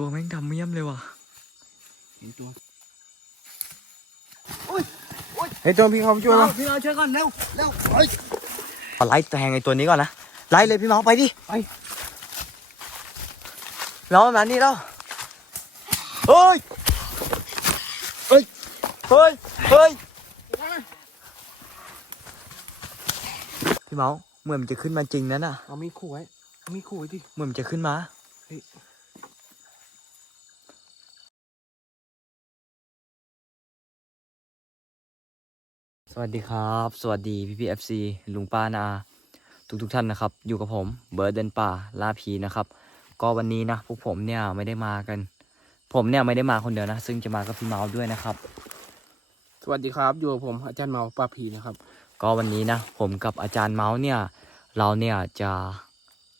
ตัวแม่งดำเมี่ยมเลยว่ะ เห็นตัวเฮ้ยตัวพี่เขาช่วยเอามาพี่เราช่วยก่อนเร็วเร็วเฮ้ยขอไล่แทงไอ้ตัวนี้ก่อนนะไล่เลยพี่เมาไปดิไปเรามานี่แล้วเฮ้ยเฮ้ยเฮ้ยเฮ้ยพี่เมาเหมือนมันจะขึ้นมาจริงนั่นน่ะเอามีดขู่ไว้เอามีดขู่ไว้ดิเหมือนมันจะขึ้นมาเฮ้ย วัสดีครับ สวัสดีพี่พีเอฟซีลุงป้านา ทุกทุกๆท่านนะครับ อยู่กับผมเบิร์ดเดนป่าล่าผีนะครับ ก็วันนี้นะพวกผมเนี่ยไม่ได้มากัน ผมเนี่ยไม่ได้มาคนเดียวนะ ซึ่งจะมากับพี่เมาส์ด้วยนะครับ สวัสดีครับอยู่กับผมอาจารย์เมาปลาผีนะครับ ก็วันนี้นะผมกับอาจารย์เมาส์เนี่ย เราเนี่ยจะ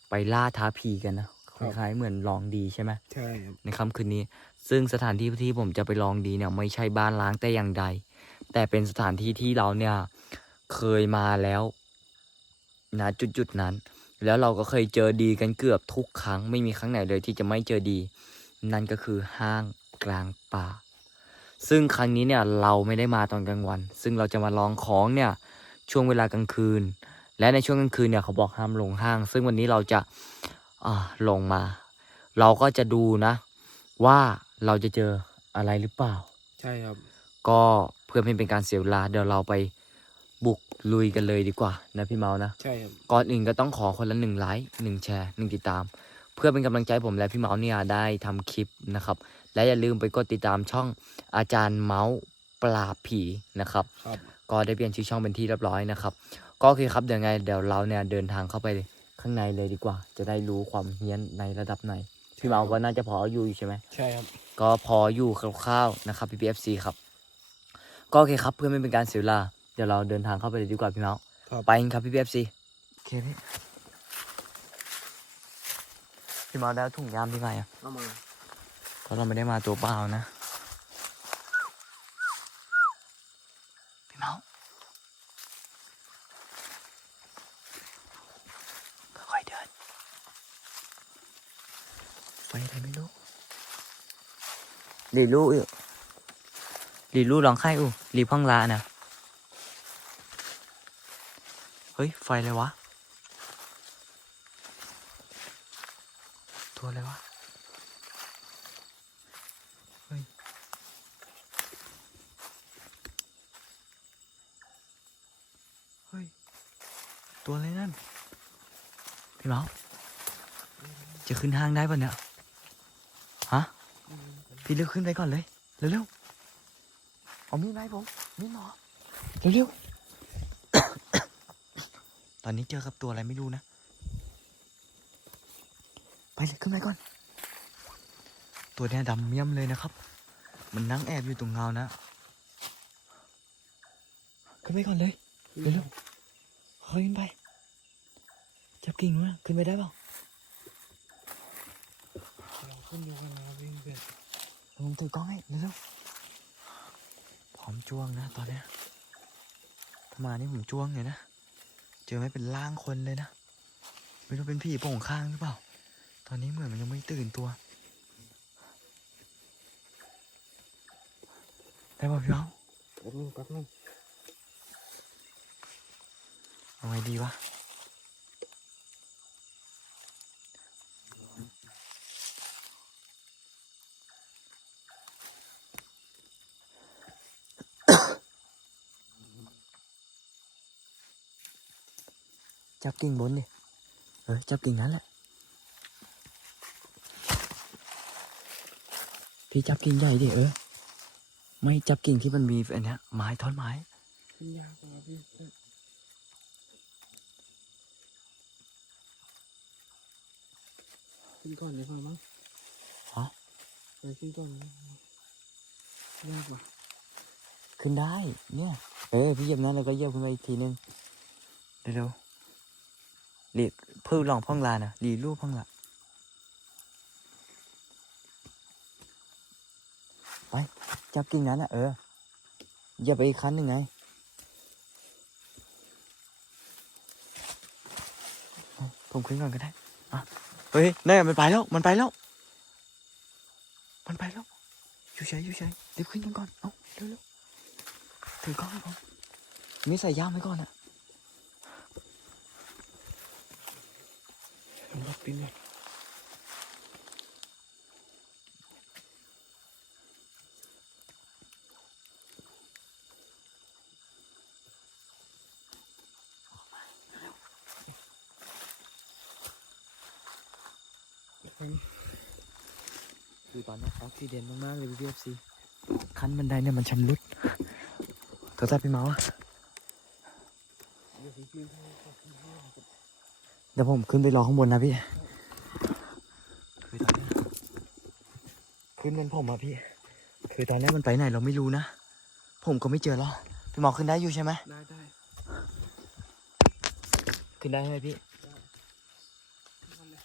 ไปล่าท้าผีกันนะคครับล้ายๆเหมือนลองดีใช่ไหมใช่ครับในค่ำคืนนี้ ซึ่งสถานที่ที่ผมจะไปลองดีเนี่ยไม่ใช่บ้านล้างแต่อย่างใด แต่เป็นสถานที่ที่เราเนี่ยเคยมาแล้วนะจุดๆนั้น แล้วเราก็เคยเจอดีกันเกือบทุกครั้ง ไม่มีครั้งไหนเลยที่จะไม่เจอดี นั่นก็คือห้างกลางป่า ซึ่งครั้งนี้เนี่ยเราไม่ได้มาตอนกลางวัน ซึ่งเราจะมาลองของเนี่ยช่วงเวลากลางคืน และในช่วงกลางคืนเนี่ยเขาบอกห้ามลงห้าง ซึ่งวันนี้เราจะอ่าลงมา เราก็จะดูนะ ว่าเราจะเจออะไรหรือเปล่า ใช่ครับ ก็ เพื่อไม่เป็นการเสียเวลาเดี๋ยวเราไปบุกลุยกันเลยดีกว่านะพี่เมานะใช่ครับก่อนอื่นก็ต้องขอคนละหนึ่งไลค์หนึ่งแชร์หนึ่งติดตาม เพื่อเป็นกำลังใจให้ผมและพี่เมาส์เนี่ยได้ทำคลิปนะครับ และอย่าลืมไปกดติดตามช่องอาจารย์เมาส์ปราบผีนะครับครับก็ได้เปลี่ยนชื่อช่องเป็นที่เรียบร้อยนะครับ ก็โอเคครับเดี๋ยวไงเดี๋ยวเราเนี่ยเดินทางเข้าไปข้างในเลยดีกว่า จะได้รู้ความเฮี้ยนในระดับไหนพี่เมาส์ว่าน่าจะพออยู่อยู่ใช่ไหมใช่ครับก็พออยู่คร่าวๆนะครับ PPFC ครับ ก็โอเคครับเพื่อไม่เป็นการเสียเวลา เดี๋ยวเราเดินทางเข้าไปเลยดีกว่าพี่เมาส์ครับ ไปกันครับ PPFC โอเคพี่พี่เมาส์ได้เอาถุงยามที่ไหนอะเอามาเพราะเราไม่ได้มาตัวเปล่านะพี่เมาส์ค่อยๆเดินไปอะไรไม่รู้หลีลู่อยู่ หลีลู่ร้องไห้อูหลีพ่องลานะเฮ้ย ไฟอะไรวะ ตัวอะไรวะเฮ้ย ตัวอะไรนั่น พี่เมาจะขึ้นห้างได้ปะเนี่ย ฮะ พี่เลือกขึ้นไปก่อนเลย เร็วๆ เอามีดมาให้ผมมีดหมอเร็วๆ ตอนนี้เจอกับตัวอะไรไม่รู้นะ ไปเลยขึ้นไปก่อน ตัวเนี้ยดำเมี่ยมเลยนะครับ มันนั่งแอบอยู่ตรงเงานะ ขึ้นไปก่อนเลย เร็วๆเฮ้ยขึ้นไป จับกิ่งนู้นนะขึ้นไปได้เปล่าเราขึ้นดูกันนะครับพี่เพื่อนเดี๋ยวผมถือกล้องให้เร็วๆพร้ อมจ้วงนะตอนเนี้ยถ้ามานี่ผมจ้วงเลยนะ เจอไม่เป็นร่างคนเลยนะ ไม่รู้เป็นผีโป่งข้างหรือเปล่า ตอนนี้เหมือนมันยังไม่ตื่นตัว ได้ป่ะพี่น้องแป๊บนึงแป๊บนึงเอาไงดีวะ จับกิ่งบนดิ เออ จับกิ่งนั้นแหละ พี่จับกิ่งใหญ่ดิ เออ ไม่จับกิ่งที่มันมีอันเนี้ยไม้ท่อนไม้ขึ้นยากกว่าพี่เพื่อนขึ้นก่อนดีกว่ามั้งฮะไปขึ้นก่อนนะยากกว่าขึ้นได้ เนี่ย เออ พี่เหยียบนั้นแล้วก็เหยียบขึ้นไปอีกทีนึงเร็วๆ หลีเพิ่มลองพ่องลานะหลีลูกพ่องละไปจับกิ่งนั้นนะเออเหยียบไปอีกคันหนึ่งไงผมขึ้นก่อนก็ได้อะเฮ้ยนี่มันไปแล้ว มันไปแล้ว มันไปแล้ว อยู่เฉยอยู่เฉยรีบขึ้นกันก่อน เอาเร็วเร็วถือกล้องให้ผมมีใส่ย่ามไว้ก่อนอะ มันรถปิ้นเลยคือตอนนี้ออกซิเดนมากๆเลยพี่เอฟซีคันบันไดเนี่ยมันชำรุดโทรศัพท์พี่เมาส์ ดี๋ยวผมขึ้นไปรอข้างบนนะพี่คือตอนเนี้ยขึ้นเป็นผมอะพี่ คือตอนแรกมันไปไหนเราไม่รู้นะ ผมก็ไม่เจอหรอกพี่หมอขึ้นได้อยู่ใช่ไหมได้ได้ขึ้นได้ไหมพี่ นั่นเลย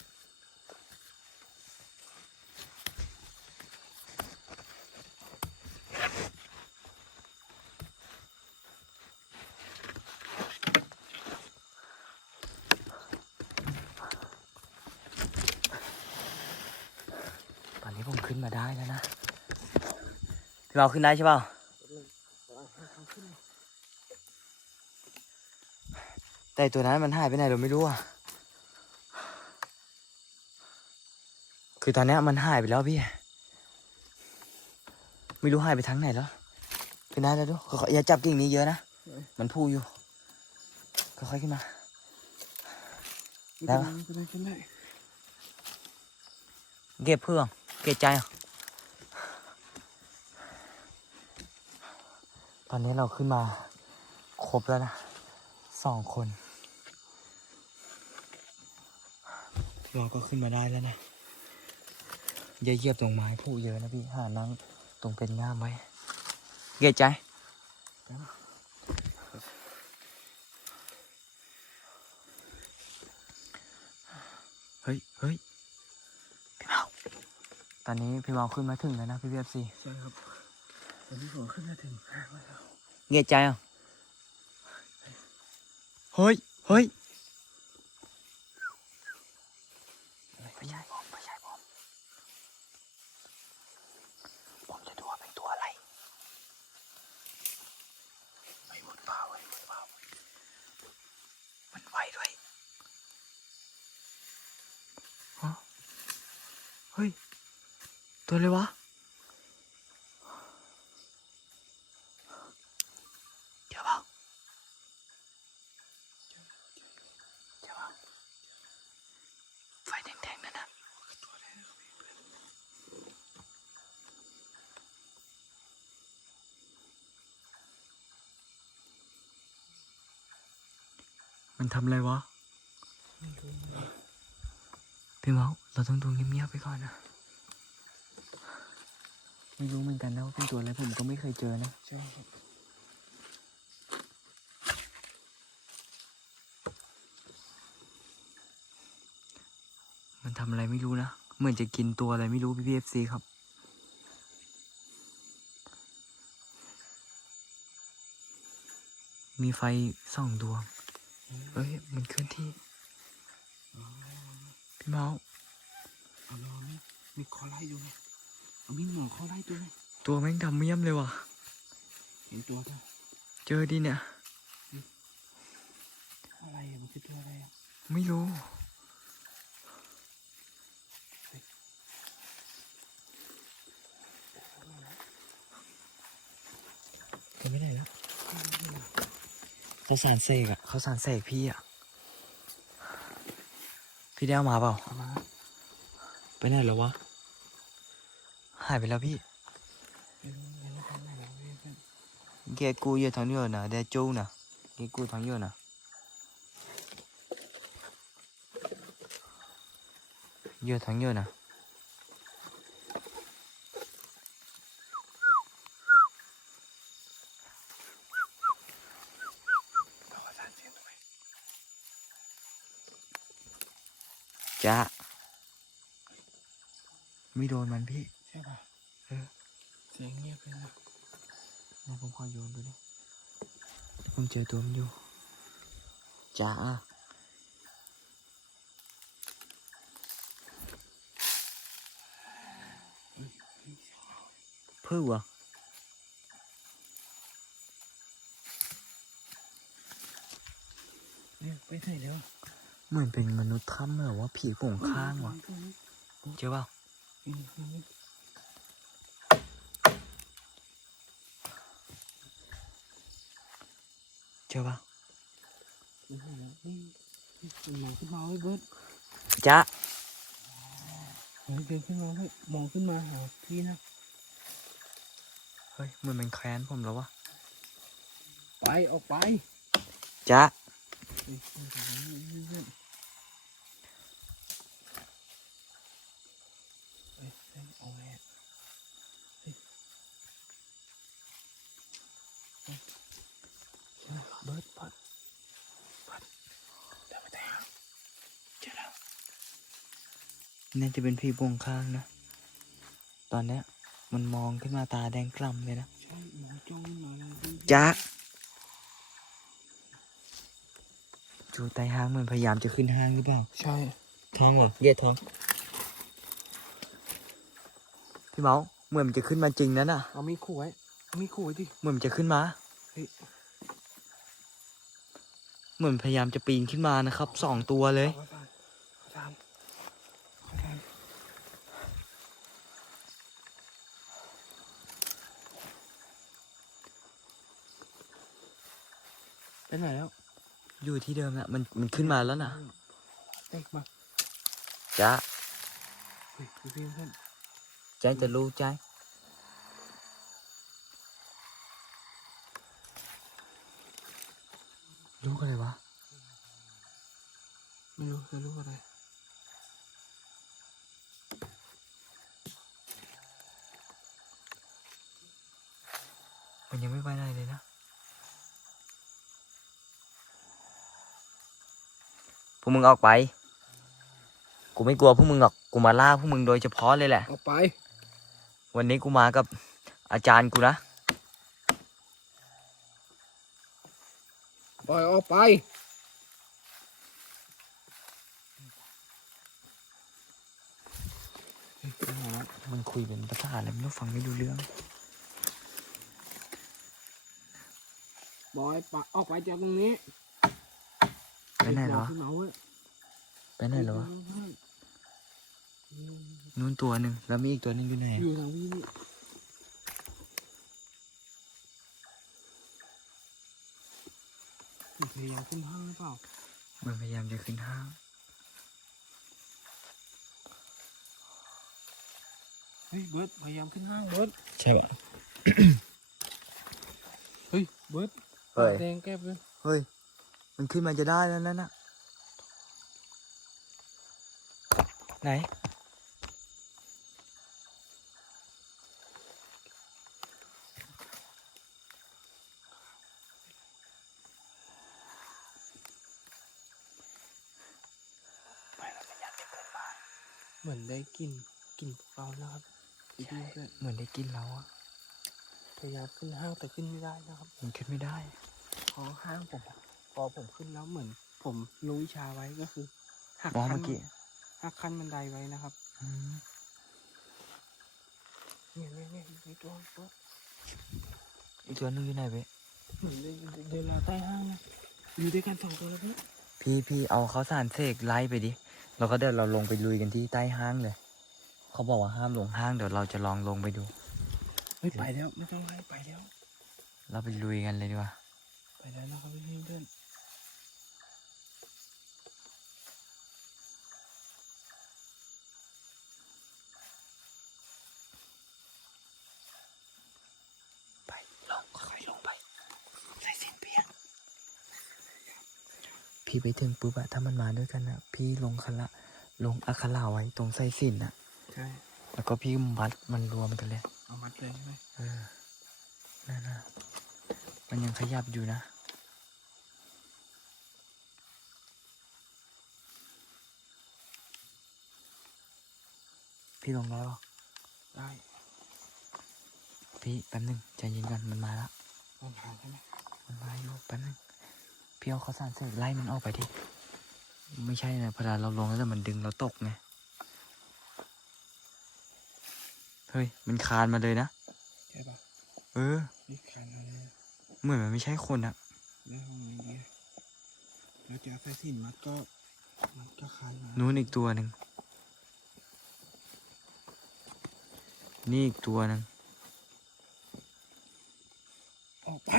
ตอนนี้ผมขึ้นมาได้แล้วนะ พี่เมาขึ้นได้ใช่เปล่าแต่ตัวนั้นมันหายไปไหนเราไม่รู้อะ คือตอนเนี้ยมันหายไปแล้วพี่ ไม่รู้หายไปทางไหนแล้วขึ้นได้แล้วดูค่อยๆอย่าจับกิ่งนี้เยอะนะ มันพูอยู่ ค่อยๆขึ้นมา ได้ปะไม่เป็นไรไม่เป็นไรเก็บเพื่องเก็บใจอะ อนนี้เราขึ้นมาครบแล้วนะสองคน เราก็ขึ้นมาได้แล้วนะอย่าเหยียบตรงไม้ผู้เยอะนะพี่หานั่งตรงเป็นง่ามไว้เก็บใจเฮ้ยเฮ้ยพี่เมาตอนนี้พี่เมาขึ้นมาถึงแล้วนะพี่เบียบซีใช่ครับ อนนี้ผมขึ้นมาถึงห้างแล้วเงียใจอะเฮ้ยเฮ้ยไม่ใช่ผมไม่ใช่ผมผมจะดูว่าเป็นตัวอะไรไม่หมดเปล่าไม่หมดเปล่ามันไวด้วยฮะเฮ้ย ตัวอะไรวะ เจอเปล่าเจอเปล่าไฟแดงๆนั่นนะ มันทำอะไรวะพี่เมาส์เราต้องดูเงียบๆไปก่อนนะ ไม่รู้เหมือนกันนะว่าเป็นตัวอะไรผมก็ไม่เคยเจอนะ ใช่ครับมันทำอะไรไม่รู้นะ เหมือนจะกินตัวอะไรไม่รู้พี่พีเอฟซีครับมีไฟส่องดวง เอ้ย มันเคลื่อนที่พี่เมาส์เอาลองนี่มีคอไล่ดูไหมเอามีหมอคอไล่ดูไหมตัวแม่งดำเมี่ยมเลยว่ะ เห็นตัวป่ะเจอดิเนี่ย อะไรอะมันคือตัวอะไรอะไม่รู้จะไม่ได้แล้ว เขาสารเสกอะเขาสารเสกพี่อะพี่ได้เอามาเปล่าเอามา ไปไหนแล้ววะ หายไปแล้วพี่ไม่รู้ไม่รู้ทำไหนแล้วเพื่อนเกกูเยอะทั้งเยอะนะเดจูนะเกกูทั้งเยอะนะเยอะทั้งเยอะนะ เราขอสานเสียงทำไม จ้าไม่โดนมันพี่ ใช่ป่ะเออเสียงเงียบเลยนะนะผมขอโยนดูดิผมเจอตัวมันอยู่จ้าเพื่อวะเนี่ยไปไหนแล้ว เหมือนเป็นมนุษย์ถ้ำเหรอว่าผีโป่งข้างวะเจอเปล่านี่นี่นี่เจอเปล่านี่นี่นี่มันมองขึ้นมาเว้ยเบิร์ดจ๊ะเฮ้ยเดินขึ้นมาเว้ยมองขึ้นมาหาพี่นะ เฮ้ยเหมือนมันแค้นผมแล้ววะ ไปออกไปจ๊ะ เฮ้ยเฮ้ยเฮ้ยเฮ้ยเฮ้ยเฮ้ย เอาไงเบิร์ดเบิร์ดเดเดินไปแต่าเจอแล้วน่าจะเป็นผีโป่งข้างนะ ตอนเนี้ยมันมองขึ้นมาตาแดงกล่ำเลยนะจ้าเลยพี่จ๊ะจูใต้ห้างเหมือนพยายามจะขึ้นห้างหรือเปล่า ใช่ ท้องเหรอเย็ดท้อง พี่เมาส์เหมือนมันจะขึ้นมาจริงนะน่ะเอามีดขู่ไว้เอามีดขู่ไว้ดิเหมือนมันจะขึ้นมาเฮ้ยเหมือนพยายามจะปีนขึ้นมานะครับสองตัวเลยอาจารย์อาจารย์อาจารย์ไปไหนแล้วอยู่ที่เดิมนะมันมันขึ้นมาแล้วนะเอ้ยมาจ๊ะเฮ้ยพี่พี่เพื่อน แจ้งจะรู้ใจรู้อะไรวะ ไม่รู้จะรู้อะไรมันยังไม่ไปไหนเลยนะ พวกมึงออกไป กูไม่กลัวพวกมึงหรอก กูมาล่าพวกมึงโดยเฉพาะเลยแหละ ออกไป วันนี้กูมากับอาจารย์กูนะ ปล่อยออกไปเฮ้ยไปไหนแล้วมันคุยเป็นภาษาอะไรไม่รู้ฟังไม่รู้เรื่องบอยปะออกไปจากตรงนี้ไปไหนเหรอ ขึ้นมาเว้ยไปไหนเหรอวะเพื่อน นู่นตัวหนึ่งแล้วมีอีกตัวหนึ่งอยู่ไหนอยู่ทางพี่นี่พยายามขึ้นห้างหรือเปล่า มันพยายามจะขึ้นห้างเฮ้ยเบิร์ดพยายามขึ้นห้างเบิร์ดใช่ปะเฮ้ยเบิร์ดเฮ้ยปากแดงแก้บเลยเฮ้ย มันขึ้นมาจะได้แล้วนั่นน่ะไหน เหมือนได้ กลินกลินพวกเรานะครับพี่พี่เพื่อนเหมือนได้กินเราอะพยายามขึ้นห้างแต่ขึ้นไม่ได้นะครับมันขึ้นไม่ได้พอห้างผมอะพอผมขึ้นแล้วเหมือน ผมรู้วิชาไว้ก็คือหักมองขั้เมื่นอกี้หักขั้นบันไดไว้นะครับอืมเนี่ยเนี่ยเนี่ยในตัวตัวอีกตัวหนึงอยู่ไหนเว้ยเหมือนเดินเดินมาใต้ห้างนะอยู่ด้วยกันสองตัวแล้วพี่พี่พี่เอาข้าวสารเสกไล่ไปดิแล้วก็เดี๋ยวเราลงไปลุยกันที่ใต้ห้างเลย เขาบอกว่าห้ามลงห้างเดี๋ยวเราจะลองลงไปดูเฮ้ยไปแล้วไม่ต้องไล่ไปแล้ว เราไปลุยกันเลยดีกว่า ไปแล้วนะครับพี่เพื่อนไปลงค่อยๆลงไป ใส่เสียงเปียกพี่ไปถึงปุ๊บอะถ้ามันมาด้วยกันอะพี่ลงคละลงอัคราไว้ตรงไส้สินอะ ใช่แล้วก็พี่มัดมันรวมกันเลย เอามัดเลยใช่ไหมเออนั่นนะมันยังขยับอยู่นะ พี่ลงได้ปะได้ พี่แป๊บนึงใจเย็นก่อนมันมาแล้วต้องทางใช่ไหมมันมาอยู่แป๊บนึงพี่เอาข้าวสารเสร็จไล่มันออกไปดิไม่ใช่นะพอเราลงแล้วแต่มันดึงเราตกไง เฮ้ย มันคานมาเลยนะ ใช่ปะเออ นี่คานอะไรอะเหมือนมันไม่ใช่คนอะแล้วทำไงดีอะเราจะเอาสายสิญจนมัดก็ มันก็คานมานู้นอีกตัวหนึ่ง นี่อีกตัวหนึ่ง ออกไป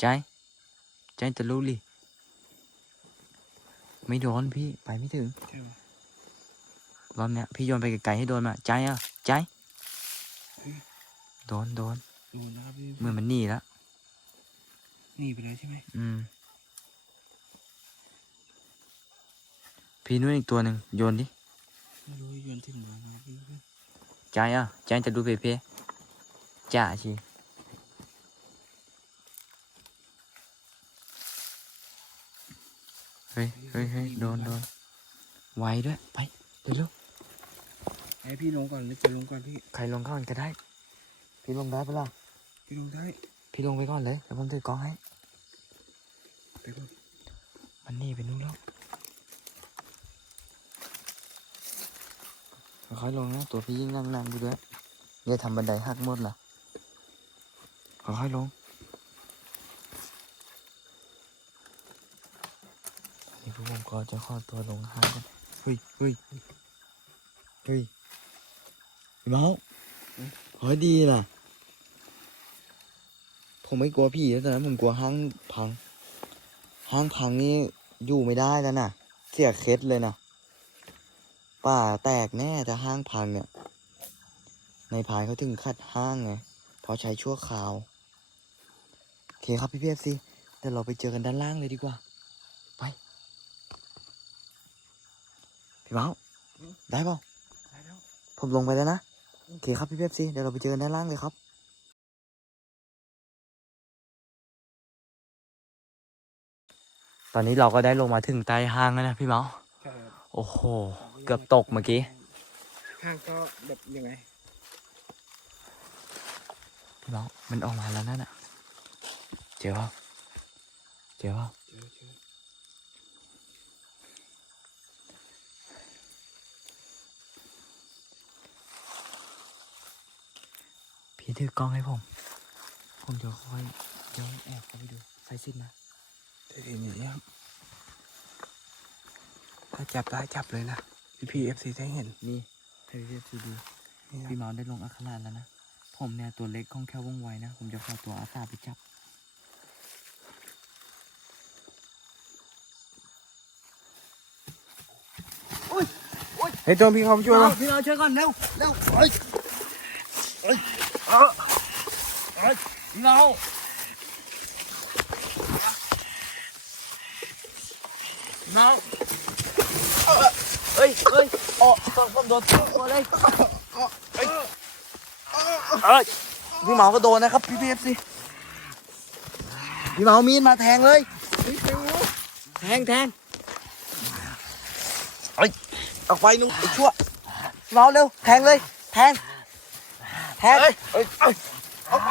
ใจใจจะรู้ลิไม่โดนพี่ ไปไม่ถึง ใช่ปะ รอบเนี้ยพี่โยนไปไกลๆให้โดนมาใจอะใจ โดนโดนโดนนะครับพี่เหมือนมันหนีแล้วหนีไปเลยใช่ไหมอืม พี่นู้นอีกตัวหนึ่งโยนดิไม่รู้โยนถึงมาไหมพี่ใจอะใจจะดูเพเพจ่าชีเฮ้ยเฮ้ยเฮ้ยโดนโดนไวด้วย ไป เร็ว ให้พี่ลงก่อนหรือจะลงก่อนพี่ๆใครลงก่อนก็ได้ พี่ลงได้ปะล่ะ พี่ลงได้ พี่ลงไปก่อนเลยเดี๋ยวผมถือกล้องให้ ไปก่อนมันหนีไปนู่นแล้วค่อยๆลงนะตัวพี่ยิ่งนั่งนานอยู่ด้วยอย่าทำบันไดหักหมดล่ะค่อยๆลงนี่พวกผมก็จะขอตัวลงห้างกันเฮ้ยเฮ้ยเฮ้ย พี่เมาเฮ้ยดีนะผมไม่กลัวพี่แล้วตอนนั้นผมกลัวห้างพัง ห้างพังนี่อยู่ไม่ได้แล้วนะเสียเคล็ดเลยนะป่าแตกแน่แต่ห้างพังเนี่ย ในพายเขาถึงคัดห้างไงเพราะใช้ชั่วคราวโอเคครับพี่พีเอฟซีเดี๋ยวเราไปเจอกันด้านล่างเลยดีกว่า ไป พี่เมาได้เปล่าได้แล้วผมลงไปแล้วนะ โอเคครับพี่พีเอฟซีเดี๋ยวเราไปเจอกันด้านล่างเลยครับตอนนี้เราก็ได้ลงมาถึงใต้ห้างแล้วนะพี่เมาใช่ครับโอ้โห เกือบตกเมื่อกี้ ห้างก็แบบยังไง พี่เมามันออกมาแล้วนั่นน่ะเจอเปล่าเจอเปล่า เจอเจอ พี่ถือกล้องให้ผม ผมจะค่อยย้อนแอบเข้าไปดูไฟซิดนะแต่ทีนี้ครับถ้าจับได้จับเลยนะพี่พีเอฟซีจะเห็นนี่ให้พี่ซีดูนี่นะพี่เมาได้ลงอัคราแล้วนะ ผมเนี่ยตัวเล็กคล่องแคล่วว่องไวนะ ผมจะขอตัวอาสาไปจับเฮ้ยตัวพี่เขาไปช่วยมั้ยพี่เราช่วยก่อนเร็วเร็วเฮ้ยเฮ้ย เออเฮ้ยเราเมาเฮ้ยเฮ้ยออกตัวผมโดนตัวเลยเฮ้ยพี่เมาก็โดนนะครับพี่พีเอฟซีพี่เมามีดมาแทงเลยแทงแทงเอ้ยออกไปนุ่งไอ้ชั่วเมาเร็วแทงเลย แทง แทงเฮ้ยเฮ้ยเฮ้ยเอาไป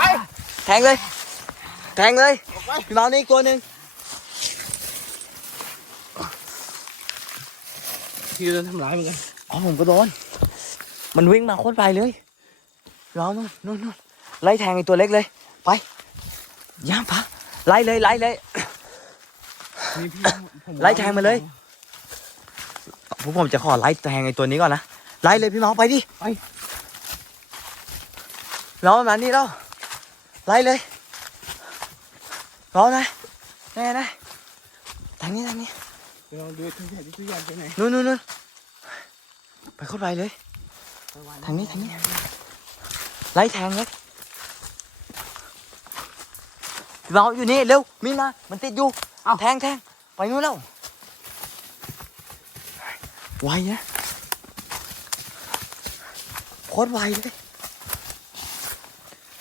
แทงเลย แทงเลยเอาไปพี่เมานี่อีกตัวหนึ่งพี่โดนทำร้ายเหมือนกันอ๋อผมก็โดน มันวิ่งมาโคตรไปเลยพี่เมานู่นนู่นนู่นไล่แทงไอ้ตัวเล็กเลย ไปย่ามปะไล่เลยไล่เลยนี่พี่ผมไล่แทงมาเลยพวกผมจะขอไล่แทงไอ้ตัวนี้ก่อนนะไล่เลยพี่เมาไปดิไป รอมานี่แล้วไล่เลยรอนะแน่นะทางนี้ทางนี้เดี๋ยวลองดูทุกอย่างทุกอย่างไปไหนนู่นนู่นนู่นไปโคตรไปเลยทางนี้ทางนี้ไล่แทงเลยพี่เมาอยู่นี่เร็วมีดมามันติดอยู่เอาแทงแทงไปนู่นแล้วไวนะโคตรไวเลย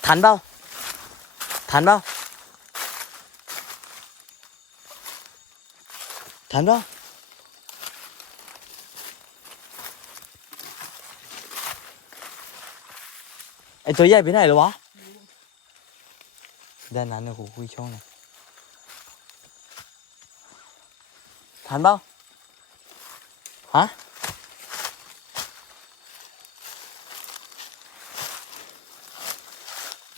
ทันเปล่าทันเปล่าทันเปล่าไอตัวใหญ่ไปไหนแล้ววะ ด้านนั้นเนี่ยโหคุยช่องเนี่ยทันเปล่าฮะ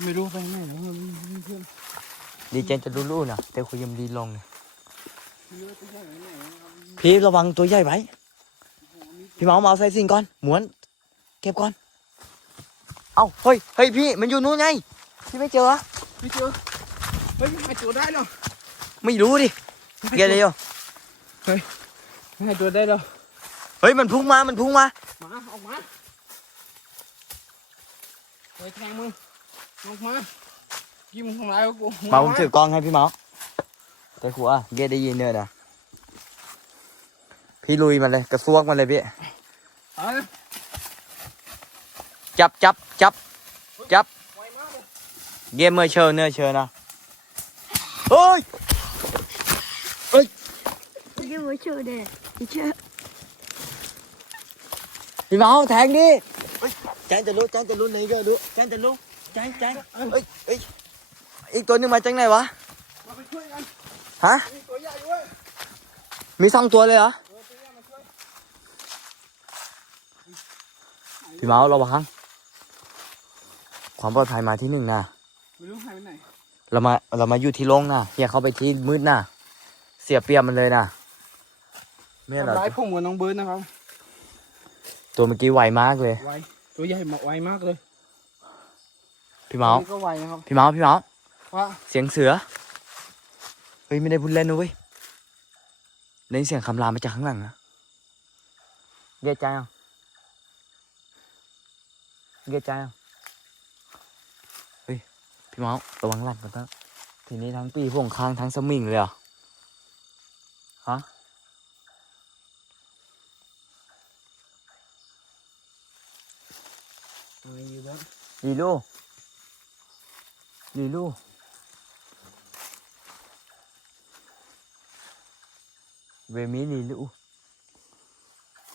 ไม่รู้ไปไหนแล้วมันมีเพื่อนดีเจนจะรู้ๆนะแต่คุยยังดีลงเนี่ยไม่รู้ว่าจะใช่ไหนไหนนะครับพี่ระวังตัวใหญ่ไว้พี่เมาส์มาเอาใส่สิ่งก่อนหมวน เก็บก่อน เอ้าเฮ้ยเฮ้ยพี่มันอยู่นู้นไงพี่ไม่เจอวะไม่เจอเฮ้ยหายตัวได้เหรอไม่รู้ดิเกลียดเลยโยหายตัวได้เหรอเฮ้ยมันพุ่งมามันพุ่งมามาออกมาเฮ้ยแทงมึง ลงมายิ้มทำลายกูมาผมถือกล้องให้พี่เมาส์แต่ขัวเบียได้ยินเนี่ยนะพี่ลุยมาเลยกระซวกมาเลยพี่จับจับจับจับเกมเมอร์เชิญเนื้อเชิญนะเฮ้ยเฮ้ยเกมเมอร์เชิญเด็กเชื่อพี่เมาส์แทงดิแจ้งจะรู้แจ้งจะรู้ไหนก็รู้แจ้งจะรู้ แจนแจนเฮ้ยเฮ้ยอีกตัวหนึงมาจากไหนวะ มาไปช่วยกันฮะ มีตัวใหญ่ด้วยมีสองตัวเลยเหรอ เออตัวใหญ่มาช่วยพี่เมาส์ระวัง ความปลอดภัยมาที่หนึ่งนะ ไม่รู้หายไปไหนเรามาเรามาอยู่ที่โล่งนะอย่าเข้าไปที่มืดนะ เสียเปรียบมันเลยนะไม่เหรอทำร้ายผมกับน้องเบิร์ดนะครับ ตัวเมื่อกี้ไวมากเลย ไวตัวใหญ่มาไวมากเลย พี่เมาส์นี่ก็ไวนะครับพี่เมาส์พี่เมาส์ว่าเสียงเสือเฮ้ยไม่ได้พูดเล่นนะเว้ยได้ยินเสียงคำรามมาจากข้างหลังนะเรียกใจอะเรียกใจอะเฮ้ยพี่เมาส์ระวังหลังกันนะทีนี้ทั้งปีพวกข้างทั้งสมิงเลยเหรอฮะอะไรอ ยู่บ้างลีลูลีลูเวมิลีลู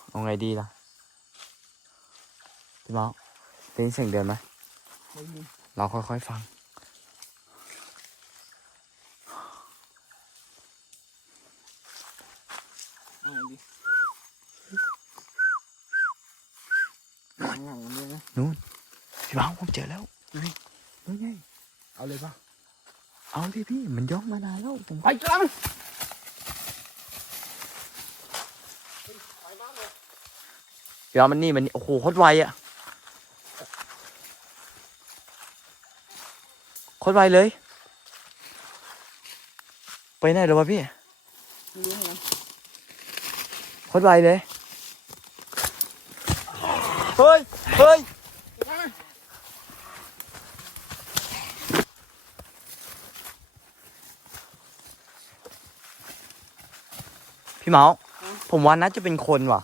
เอาไงดีล่ะพี่เมาส์ได้ยินเสียงเดินไหมไม่มีเราค่อยๆฟังอะไรดีหลังหลังมันด้วยนะพี่เมาส์ผมเจอแล้ว เฮ้ยไงเอาเลยป่ะ เอา พี่พี่มันย่องมานานแล้วผมไปกันพี่เมาส์มันนี่มันโอ้โหโคตรไวอะโคตรไวเลย ไปไหนแล้ววะพี่ไม่รู้เหมือนกันโคตรไวเลย เฮ้ย เฮ้ย ไปไหม พี่เมาส์ผมว่าน่าจะเป็นคนว่ะ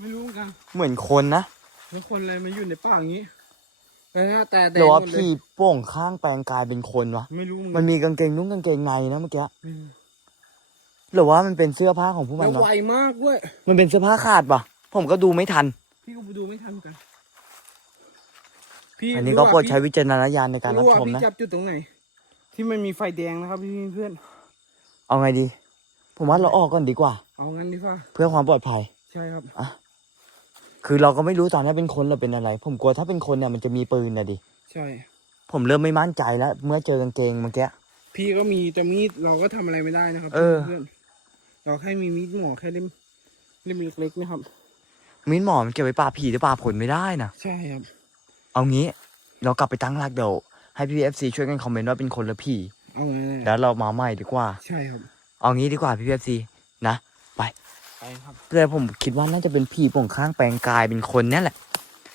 ไม่รู้เหมือนกันเหมือนคนนะแล้วคนอะไรมาอยู่ในป่าอย่างนี้แต่หน้าแต่หแต่รือว่าหมดเลยพี่โป่งข้างแปลงกายเป็นคนวะไม่รู้เหมือนมักันนมีกางเกงนุ่งกางเกงในนะเมื่อกี้ไม่รู้หรือว่ามันเป็นเสื้อผ้าของพวกมัแล้นววะไวมากด้วย มันเป็นเสื้อผ้าขาดปะผมก็ดูไม่ทัน พี่ก็ดูไม่ทันเหมือนกันพี่อันนี้ก็รู้โปรดว่าใช้วิจารณญาณในการรับรู้ว่าชมพี่นะ จับจุดตรงไหน ที่มันมีไฟแดงนะครับพี่เพื่อนเอาไงดี ผมว่าเราออกก่อนดีกว่า เอางั้นดีกว่า เพื่อความปลอดภัย ใช่ครับคือเราก็ไม่รู้ตอนนี้เป็นคนหรือเป็นอะไร ผมกลัวถ้าเป็นคนเนี่ยมันจะมีปืนนะดิ ใช่ ผมเริ่มไม่มั่นใจแล้ว เมื่อเจอกางเกงเมื่อกี้ พี่ก็มีแต่มีดเราก็ทำอะไรไม่ได้นะครับเออ เพื่อนเราแค่มีมีดหมอแค่เล่มเล่มเล็กๆนะครับ มิ้นหมอมันเก็บไว้ปราบผีหรือปราบผลไม่ได้นะ ใช่ครับ เอางี้ เรากลับไปตั้งหลักเดี๋ยวให้พี่เอฟซีช่วยกันคอมเมนต์ว่าเป็นคนหรือผีเอาไงเนี่ยแล้วเรามาใหม่ดีกว่า ใช่ครับ เอางี้ดีกว่าพี่เอฟซีนะไปครับแต่ผมคิดว่าน่าจะเป็นผีโป่งข้างแปลงกายเป็นคนเนี่ยแหละ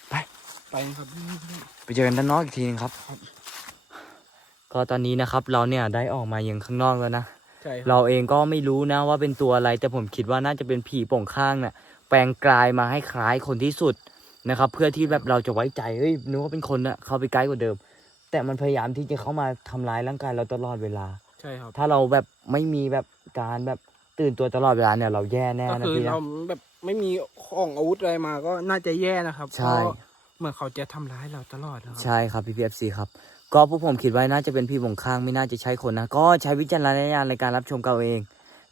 ไปครับพี่เพื่อนไปเจอกันด้านนอกอีกทีนึงครับครับ ก็ตอนนี้นะครับ เราเนี่ยได้ออกมายังข้างนอกแล้วนะใช่ครับเราเองก็ไม่รู้นะว่าเป็นตัวอะไร แต่ผมคิดว่าน่าจะเป็นผีโป่งข้างน่ะแปลงกลายมาให้คล้ายคนที่สุดนะครับ เพื่อที่แบบเราจะไว้ใจเฮ้ยนึกว่าเป็นคนน่ะเข้าไปใกล้กว่าเดิม แต่มันพยายามที่จะเข้ามาทำร้ายร่างกายเราตลอดเวลา ใช่ครับ ถ้าเราแบบไม่มีแบบ การแบบตื่นตัวตลอดเวลาเนี่ยเราแย่แน่ก็นะคือพี่นะ เราแบบไม่มีของอาวุธอะไรมาก็น่าจะแย่นะครับใช่ เพราะเหมือนเขาจะทำร้ายเราตลอดนะครับ ใช่ครับพี่พีเอฟซีครับ ก็พวกผมคิดไว้น่าจะเป็นพี่บงข้างไม่น่าจะใช่คนนะ ก็ใช้วิจารณญาณในการรับชมกันเอาเอง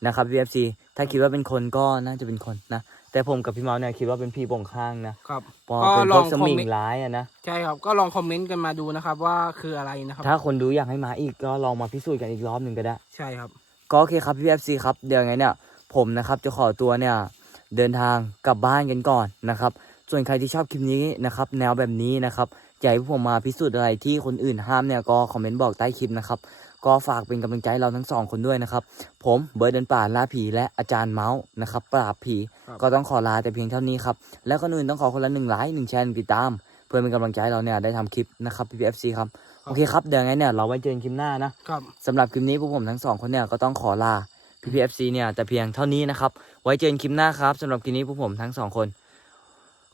นะครับพี่เอฟซีถ้าคิดว่าเป็นคนก็น่าจะเป็นคนนะ แต่ผมกับพี่เมาเนี่ยคิดว่าเป็นผีโป่งข้างนะครับพอก็เป็นลพวอกงสคอมมิงเมนต์ร้ายอะนะ ใช่ครับก็ลองคอมเมนต์กันมาดูนะครับว่าคืออะไรนะครับ ถ้าคนดูอยากให้มาอีกก็ลองมาพิสูจน์กันอีกรอบหนึ่งก็ได้ ใช่ครับ ก็โอเคครับพี่เอฟซีครับเดี๋ยวไงเนี่ยผมนะครับจะขอตัวเนี่ยเดินทางกลับบ้านกันก่อนนะครับ ส่วนใครที่ชอบคลิปนี้นะครับแนวแบบนี้นะครับอยากให้พวกผมมาพิสูจน์อะไรที่คนอื่นห้ามเนี่ยก็คอมเมนต์บอกใต้คลิปนะครับก็ฝากเป็นกำลังใจให้เราทั้งสองคนด้วยนะครับ ผมเบิร์ดเดินป่าล่าผีและอาจารย์เมาส์นะครับปราบผีครับก็ต้องขอลาแต่เพียงเท่านี้ครับแล้วก็อื่นต้องขอคนละหนึ่งไลค์หนึ่งแชร์หนึ่งติดตาม เพื่อเป็นกำลังใจให้เราเนี่ยได้ทำคลิปนะครับพี่เอฟซีครับ โอเคครับเดี๋ยวไงเนี่ยเราไว้เจอกันคลิปหน้านะครับสำหรับคลิปนี้พวกผมทั้งสองคนเนี่ยก็ต้องขอลา PPFC เนี่ยแต่เพียงเท่านี้นะครับ ไว้เจอกันคลิปหน้าครับสำหรับคลิปนี้พวกผมทั้งสองคน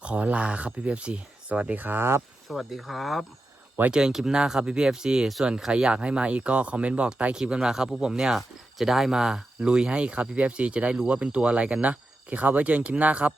ขอลาครับ PPFC สวัสดีครับ สวัสดีครับ ไว้เจอกันคลิปหน้าครับ PPFC ส่วนใครอยากให้มาอีกก็คอมเมนต์บอกใต้คลิปกันมาครับพวกผมเนี่ยจะได้มาลุยให้อีกครับ PPFC จะได้รู้ว่าเป็นตัวอะไรกันนะโอเคครับไว้เจอกันคลิปหน้าครับ